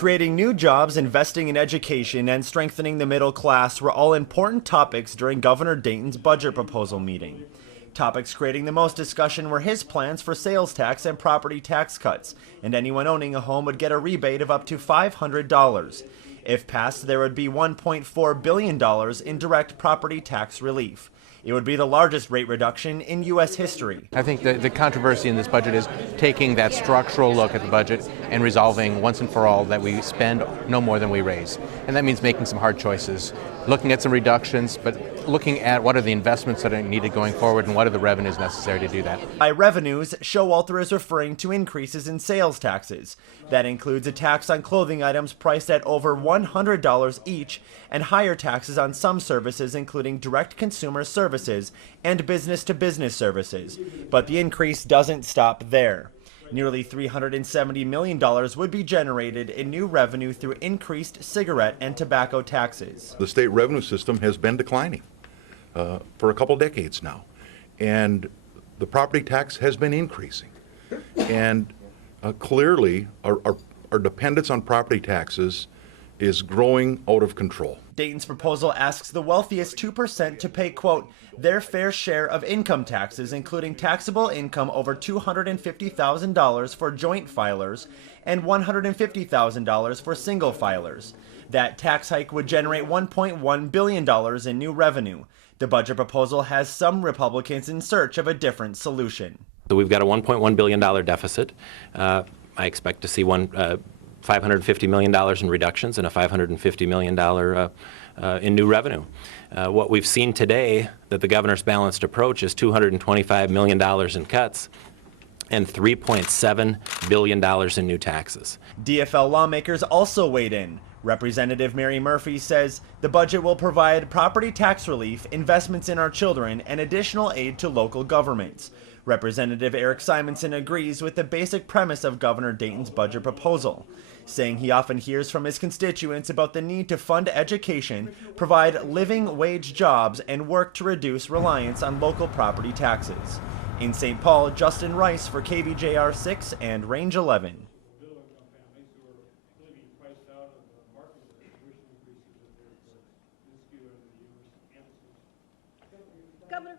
Creating new jobs, investing in education, and strengthening the middle class were all important topics during Governor Dayton's budget proposal meeting. Topics creating the most discussion were his plans for sales tax and property tax cuts, and anyone owning a home would get a rebate of up to $500. If passed, there would be $1.4 billion in direct property tax relief. It would be the largest rate reduction in U.S. history. I think the controversy in this budget is taking that structural look at the budget and resolving once and for all that we spend no more than we raise. And that means making some hard choices, looking at some reductions, but looking at what are the investments that are needed going forward and what are the revenues necessary to do that. By revenues, Showalter is referring to increases in sales taxes. That includes a tax on clothing items priced at over $100 each and higher taxes on some services, including direct consumer services and business-to-business services. But the increase doesn't stop there. Nearly $370 million would be generated in new revenue through increased cigarette and tobacco taxes. The state revenue system has been declining for a couple decades now, and the property tax has been increasing. And clearly, our dependence on property taxes is growing out of control. Dayton's proposal asks the wealthiest 2% to pay, quote, their fair share of income taxes, including taxable income over $250,000 for joint filers and $150,000 for single filers. That tax hike would generate $1.1 billion in new revenue. The budget proposal has some Republicans in search of a different solution. So we've got a $1.1 billion deficit. I expect to see $550 million in reductions and a $550 million in new revenue. What we've seen today, that the governor's balanced approach is $225 million in cuts and $3.7 billion in new taxes. DFL lawmakers also weighed in. Representative Mary Murphy says the budget will provide property tax relief, investments in our children, and additional aid to local governments. Representative Eric Simonson agrees with the basic premise of Governor Dayton's budget proposal, saying he often hears from his constituents about the need to fund education, provide living wage jobs, and work to reduce reliance on local property taxes. In St. Paul, Justin Rice for KBJR 6 and Range 11. Governor.